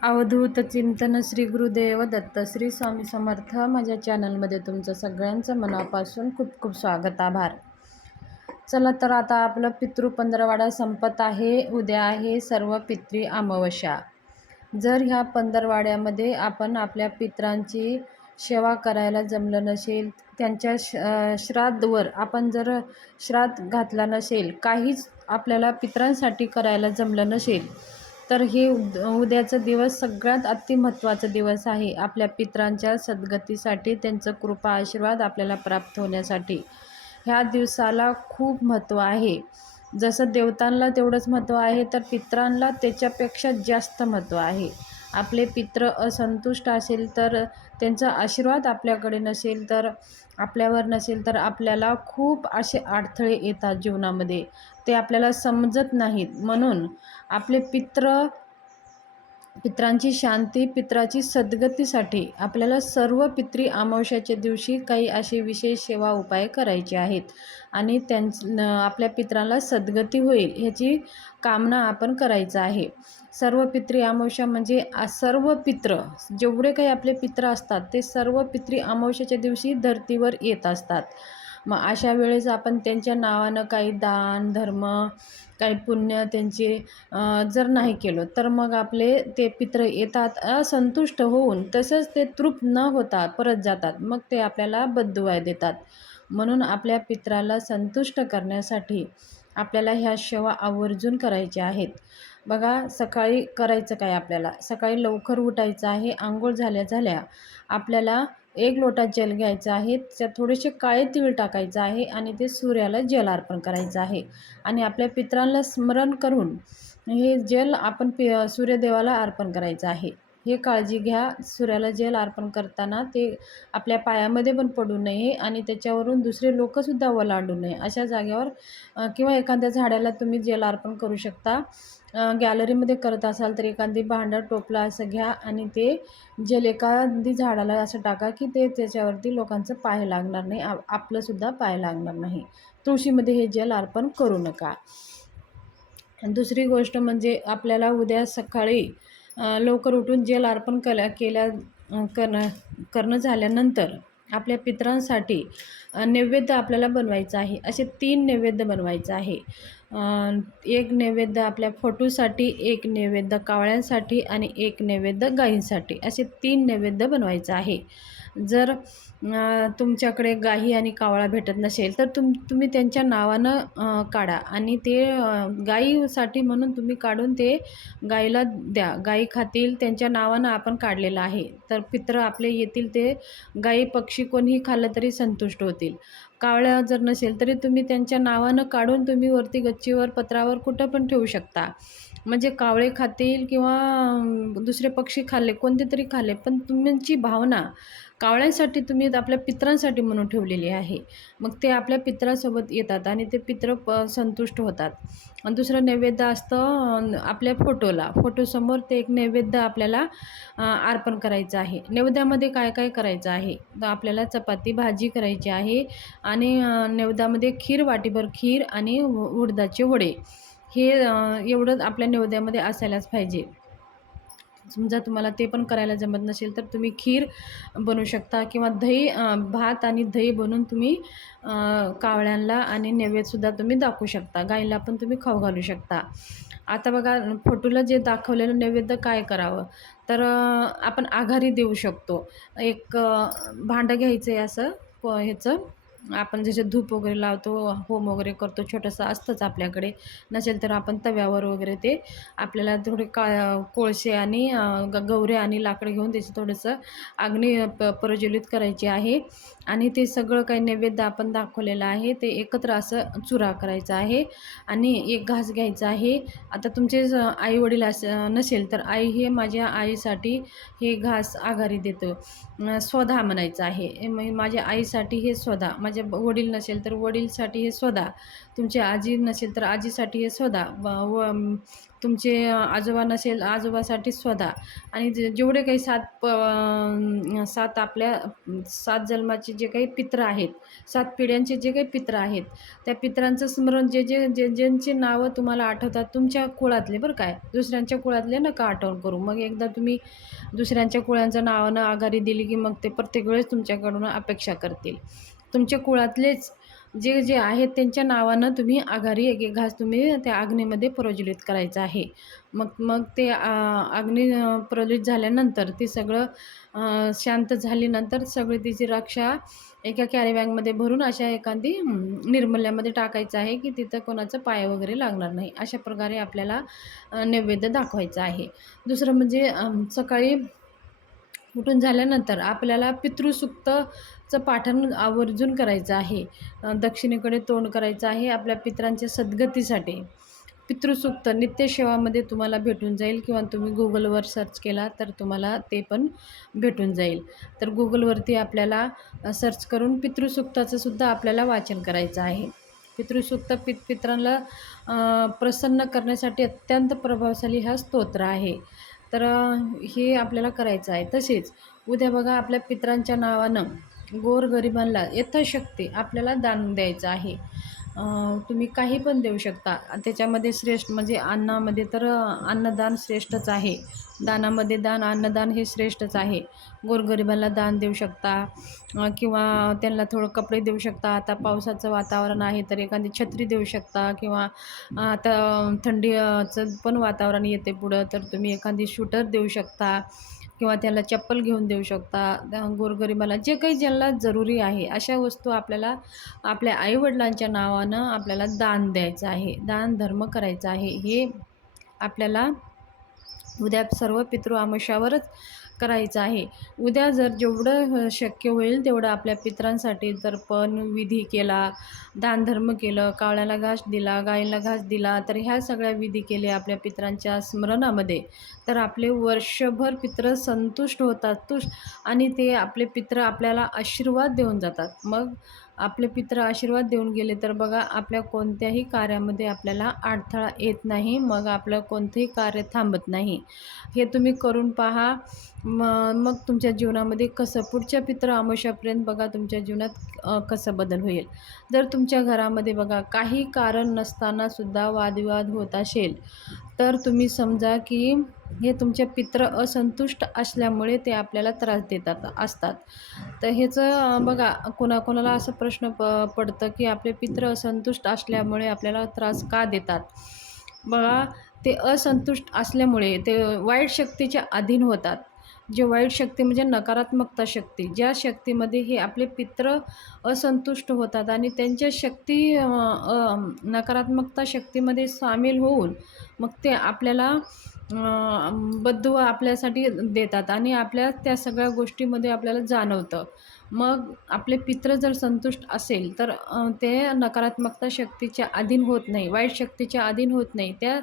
अवधूत चिंतन श्री गुरुदेव दत्त श्री स्वामी समर्थ माझ्या चॅनलमध्ये तुमचं सगळ्यांचं मनापासून खूप खूप स्वागत आभार. चला तर आता आपलं पितृ पंधरवाडा संपत आहे. उद्या आहे सर्व पितृ अमावस्या. जर ह्या पंधरवाड्यामध्ये आपण आपल्या पित्रांची सेवा करायला जमलं नसेल त्यांच्या श श्राद्धवर आपण जर श्राद्ध घातला नसेल काहीच आपल्याला पित्रांसाठी करायला जमलं नसेल तर हे उद उद्याचा दिवस सगळ्यात अतिमहत्त्वाचा दिवस आहे. आपल्या पित्रांच्या सद्गतीसाठी त्यांचं कृपा आशीर्वाद आपल्याला प्राप्त होण्यासाठी. ह्या दिवसाला खूप महत्त्व आहे. जसं देवतांना तेवढंच महत्त्व आहे तर पित्रांना त्याच्यापेक्षा जास्त महत्त्व आहे. आपले पित्र असंतुष्ट असेल तर त्यांचा आशीर्वाद आपल्याकडे नसेल तर आपल्यावर नसेल तर आपल्याला खूप असे अडथळे येतात जीवनामध्ये. ते आपल्याला समजत नाहीत. म्हणून आपले पित्र पित्रांची शांती पित्राची सद्गतीसाठी आपल्याला सर्व पित्री अमावस्याच्या दिवशी काही असे विशेष सेवा उपाय करायचे आहेत. आणि त्यां आपल्या पित्राला सद्गती होईल ह्याची कामना आपण करायचं आहे. सर्व पित्री अमावस्या म्हणजे सर्व पित्र जेवढे काही आपले पित्र असतात ते सर्व पित्री अमावस्याच्या दिवशी धर्तीवर येत असतात. मग अशा वेळेस आपण त्यांच्या नावानं काही दान धर्म काही पुण्य त्यांचे जर नाही केलं तर मग आपले ते पित्र येतात असंतुष्ट होऊन तसंच ते तृप्त न होता परत जातात. मग ते आपल्याला बद्दुवाय देतात. म्हणून आपल्या पित्राला संतुष्ट करण्यासाठी आपल्याला ह्या सेवा आवर्जून करायच्या आहेत. बघा सकाळी करायचं काय आपल्याला? सकाळी लवकर उठायचं आहे आंघोळ झाल्या झाल्या आपल्याला एक लोटा जल घ्यायचा आहे त्यात थोडेसे काळे तीळ टाकायचं आहे आणि ते सूर्याला जल अर्पण करायचं आहे. आणि आपल्या पित्रांना स्मरण करून हे जल आपण पि सूर्यदेवाला अर्पण करायचं आहे. हे काळजी घ्या सूर्याला जल अर्पण करताना ते आपल्या पायामध्ये पण पडू नये आणि त्याच्यावरून दुसरे लोकसुद्धा ओलांडू नये. अशा जागेवर किंवा एखाद्या झाडाला तुम्ही जल अर्पण करू शकता. गॅलरीमध्ये करत असाल तर एखादी भांडं टोपला असं घ्या आणि ते जल एखादी झाडाला असं टाका की ते त्याच्यावरती लोकांचं पाय लागणार नाही. आ आपलंसुद्धा पाय लागणार नाही. तुळशीमध्ये हे जल अर्पण करू नका. दुसरी गोष्ट म्हणजे आपल्याला उद्या सकाळी लवकर उठून जल अर्पण कल्या केल्या करणं करणं झाल्यानंतर आपल्या पित्रांसाठी नैवेद्य आपल्याला बनवायचं आहे. असे तीन नैवेद्य बनवायचं आहे. एक नैवेद्य आपल्या फोटोसाठी एक नैवेद्य कावळ्यांसाठी आणि एक नैवेद्य गायींसाठी असे तीन नैवेद्य बनवायचं आहे. जर तुमच्याकडे गाई आणि कावळा भेटत नसेल तर तुम तुम्ही त्यांच्या नावानं काढा आणि ते गाईसाठी म्हणून तुम्ही काढून ते गाईला द्या. गाई खातील त्यांच्या नावानं आपण काढलेलं आहे. तर पित्र आपले येतील ते गाई पक्षी कोणीही खाल्लं तरी संतुष्ट होतील. कावळ्या जर नसेल तरी तुम्ही त्यांच्या नावानं काढून तुम्ही वरती गच्चीवर पत्रावर कुठं पण ठेवू शकता. म्हणजे कावळे खातील किंवा दुसरे पक्षी खाल्ले कोणते तरी खाल्ले पण तुमची भावना कावळ्यांसाठी तुम्ही आपल्या पित्रांसाठी म्हणून ठेवलेली आहे. मग ते आपल्या पित्रासोबत येतात आणि ते पित्र प संतुष्ट होतात. आणि दुसरं नैवेद्य असतं आपल्या फोटोला. फोटोसमोर ते एक नैवेद्य आपल्याला अर्पण करायचं आहे. नैवेद्यामध्ये काय काय करायचं आहे? तर आपल्याला चपाती भाजी करायची आहे आणि नैवेद्यामध्ये खीर वाटीभर खीर आणि उडदाचे वडे. हे एवढं आपल्या नैवेद्यामध्ये असायलाच पाहिजे. समजा तुम्हाला ते पण करायला जमत नसेल तर तुम्ही खीर बनवू शकता किंवा दही भात आणि दही बनवून तुम्ही कावळ्यांना आणि नैवेद्यसुद्धा तुम्ही दाखवू शकता. गाईला पण तुम्ही खाऊ घालू शकता. आता बघा फोटोला जे दाखवलेलं नैवेद्य काय करावं? तर आपण आघारी देऊ शकतो. एक भांडं घ्यायचं आहे असं प ह्याचं. आपण जसे धूप वगैरे लावतो होम वगैरे करतो छोटंसं असतंच आपल्याकडे. नसेल तर आपण तव्यावर वगैरे ते आपल्याला थोडे का कोळसे आणि ग गवरे आणि लाकडं घेऊन त्याचं थोडंसं अग्नी प प्रज्वलित करायची आहे. आणि ते सगळं काही नैवेद्य आपण दाखवलेलं आहे. ते एकत्र असं चुरा करायचा आहे आणि एक घास घ्यायचा आहे. आता तुमचे आई वडील अस नसेल तर आई हे माझ्या आईसाठी हे घास आघारी देतो. स्वधा म्हणायचं आहे. माझ्या आईसाठी हे स्वधा माझ्या माझे वडील नसेल तर वडीलसाठी हे शोधा तुमची आजी नसेल तर आजीसाठी हे शोधा व व- तुमचे आजोबा नसेल आजोबासाठी स्वदा. आणि जे जेवढे काही सात प सात आपल्या सात जन्माचे जे काही पित्र आहेत सात पिढ्यांचे जे काही पित्र आहेत त्या पित्रांचं स्मरण जे जे जे ज्यांची नावं तुम्हाला आठवतात तुमच्या कुळातले बरं काय. दुसऱ्यांच्या कुळातले नका आठवण करू. मग एकदा तुम्ही दुसऱ्यांच्या कुळांचं नावानं आघारी दिली की मग ते प्रत्येक वेळेस तुमच्याकडून अपेक्षा करतील. तुमच्या कुळातलेच जे जे आहेत त्यांच्या नावानं तुम्ही आघाडी एक एक घास तुम्ही त्या अग्नीमध्ये प्रज्वलित करायचं आहे. मग मग ते अग्नी प्रज्वलित झाल्यानंतर ते सगळं शांत झाल्यानंतर सगळी तिची रक्षा एका कॅरी बॅगमध्ये भरून अशा एखादी निर्मल्यामध्ये टाकायचं आहे की तिथं कोणाचं पाय वगैरे लागणार नाही. अशा प्रकारे आपल्याला नैवेद्य दाखवायचं आहे. दुसरं म्हणजे सकाळी उठून झाल्यानंतर आपल्याला पितृसूक्तचं पाठन आवर्जून करायचं आहे. दक्षिणेकडे तोंड करायचं आहे आपल्या पितरांच्या सद्गतीसाठी. पितृसूक्त नित्यसेवामध्ये तुम्हाला भेटून जाईल किंवा तुम्ही गुगलवर सर्च केला तर तुम्हाला ते पण भेटून जाईल. तर गुगलवरती आपल्याला सर्च करून पितृसूक्ताचंसुद्धा आपल्याला वाचन करायचं आहे. पितृसूक्त पित पित्रांना प्रसन्न करण्यासाठी अत्यंत प्रभावशाली हा स्तोत्र आहे. तर हे आपल्याला करायचं आहे. तसेच उद्या बघा आपल्या पित्रांच्या नावानं गोरगरिबांना यथाशक्ती आपल्याला दान द्यायचं आहे. तुम्ही काही पण देऊ शकता. त्याच्यामध्ये श्रेष्ठ म्हणजे अन्नामध्ये तर अन्नदान श्रेष्ठच आहे. दानामध्ये दान अन्नदान हे श्रेष्ठच आहे. गोरगरिबांना दान देऊ शकता किंवा त्यांना थोडं कपडे देऊ शकता. आता पावसाचं वातावरण आहे तर एखादी छत्री देऊ शकता किंवा आता थंडीचं पण वातावरण येते पुढं तर तुम्ही एखादी शूटर देऊ शकता. किंवा त्याला चप्पल घेऊन देऊ शकता गोरगरिबाला जे काही ज्याला जरुरी आहे अशा वस्तू आपल्याला आपल्या आईवडिलांच्या नावानं आपल्याला दान द्यायचं आहे दान धर्म करायचा आहे हे आपल्याला उद्या सर्व पितृ आमशावरच करायचं आहे. उद्या जर जेवढं शक्य होईल तेवढं आपल्या पित्रांसाठी तर्पण विधी केला दानधर्म केलं कावळ्याला घास दिला गायीला घास दिला तर ह्या सगळ्या विधी केल्या आपल्या पित्रांच्या स्मरणामध्ये तर आपले वर्षभर पित्र संतुष्ट होतात तुष आणि ते आपले पित्र आपल्याला आशीर्वाद देऊन जातात. मग आपले पित्र आशीर्वाद देऊन गेले तर बघा आपल्या कोणत्याही कार्यामध्ये आपल्याला अडथळा येत नाही मग आपलं कोणतंही कार्य थांबत नाही. हे तुम्ही करून पहा. म मग तुमच्या जीवनामध्ये कसं पुढच्या पित्र अमावस्यापर्यंत बघा तुमच्या जीवनात कसं बदल होईल. जर तुमच्या घरामध्ये बघा काही कारण नसतानासुद्धा वादविवाद होत असेल तर तुम्ही समजा की हे तुमचे पित्र असंतुष्ट असल्यामुळे ते आपल्याला त्रास देतात असतात. तर ह्याचं बघा कोणाकोणाला असं प्रश्न प पडतं की आपले पित्र असंतुष्ट असल्यामुळे आपल्याला त्रास का देतात? बघा ते असंतुष्ट असल्यामुळे ते वाईट शक्तीच्या अधीन होतात. जे वाईट शक्ती म्हणजे नकारात्मकता शक्ती. ज्या शक्तीमध्ये हे आपले पित्र असंतुष्ट होतात आणि त्यांच्या शक्ती नकारात्मकता शक्तीमध्ये सामील होऊन मग ते आपल्याला बद्ध आपल्यासाठी देतात आणि आपल्या त्या सगळ्या गोष्टीमध्ये आपल्याला जाणवतं. मग आपले पित्र जर संतुष्ट असेल तर ते नकारात्मकता शक्तीच्या अधीन होत नाही वाईट शक्तीच्या अधीन होत नाही. त्या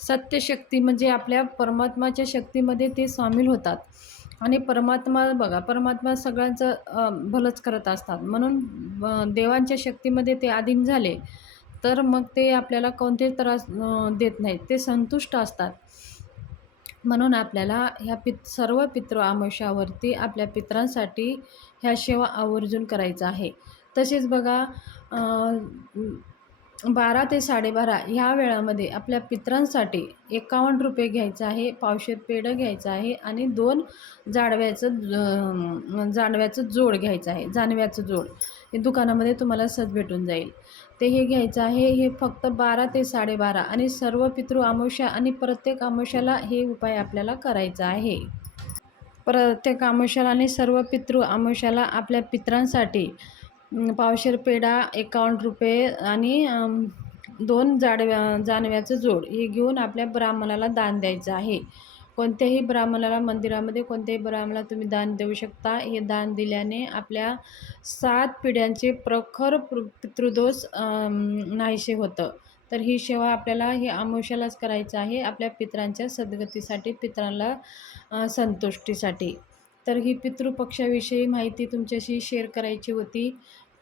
सत्यशक्ती म्हणजे आपल्या परमात्माच्या शक्तीमध्ये ते सामील होतात. आणि परमात्मा बघा परमात्मा सगळ्यांचं भलंच करत असतात. म्हणून देवांच्या शक्तीमध्ये ते अधीन झाले तर मग ते आपल्याला कोणते त्रास देत नाहीत. ते संतुष्ट असतात. म्हणून आपल्याला ह्या पित सर्व पितृ आमोशावरती आपल्या पित्रांसाठी ह्या सेवा आवर्जून करायचं आहे. तसेच बघा बारा ते साडेबारा ह्या वेळामध्ये आपल्या पित्रांसाठी एकावन्न रुपये घ्यायचं आहे पावशेत पेढं घ्यायचं आहे आणि दोन जाडव्याचं जाणव्याचं जोड घ्यायचं आहे जानव्याचं जोड. हे दुकानामध्ये तुम्हाला सज भेटून जाईल. ते हे घ्यायचं आहे हे फक्त बारा ते साडेबारा आणि सर्व पितृ अमावस्या आणि प्रत्येक अमावस्याला हे उपाय आपल्याला करायचा आहे. प्रत्येक अमावस्याला आणि सर्व पितृ अमावस्याला आपल्या पित्रांसाठी पावशेर पेढा एकावन्न रुपये आणि दोन जाडव्या जानव्याचं जोड. हे घेऊन आपल्या ब्राह्मणाला दान द्यायचं आहे. कोणत्याही ब्राह्मणाला मंदिरामध्ये कोणत्याही ब्राह्मणाला तुम्ही दान देऊ शकता. हे दान दिल्याने आपल्या सात पिढ्यांचे प्रखर पितृदोष नाहीसे होतं. तर ही सेवा आपल्याला हे अमावस्यालाच करायचं आहे आपल्या पित्रांच्या सद्गतीसाठी पित्रांना संतुष्टीसाठी. तर ही पितृपक्षाविषयी माहिती तुमच्याशी शेअर करायची होती.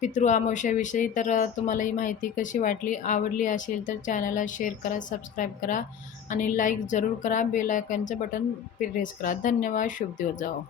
पितृ अमावस्याविषयी तर तुम्हाला ही माहिती कशी वाटली आवडली असेल तर चॅनलला शेअर करा सबस्क्राईब करा आणि लाईक जरूर करा बेल आयकॉनचं बटन प्रेस करा. धन्यवाद शुभ दिवस जाओ.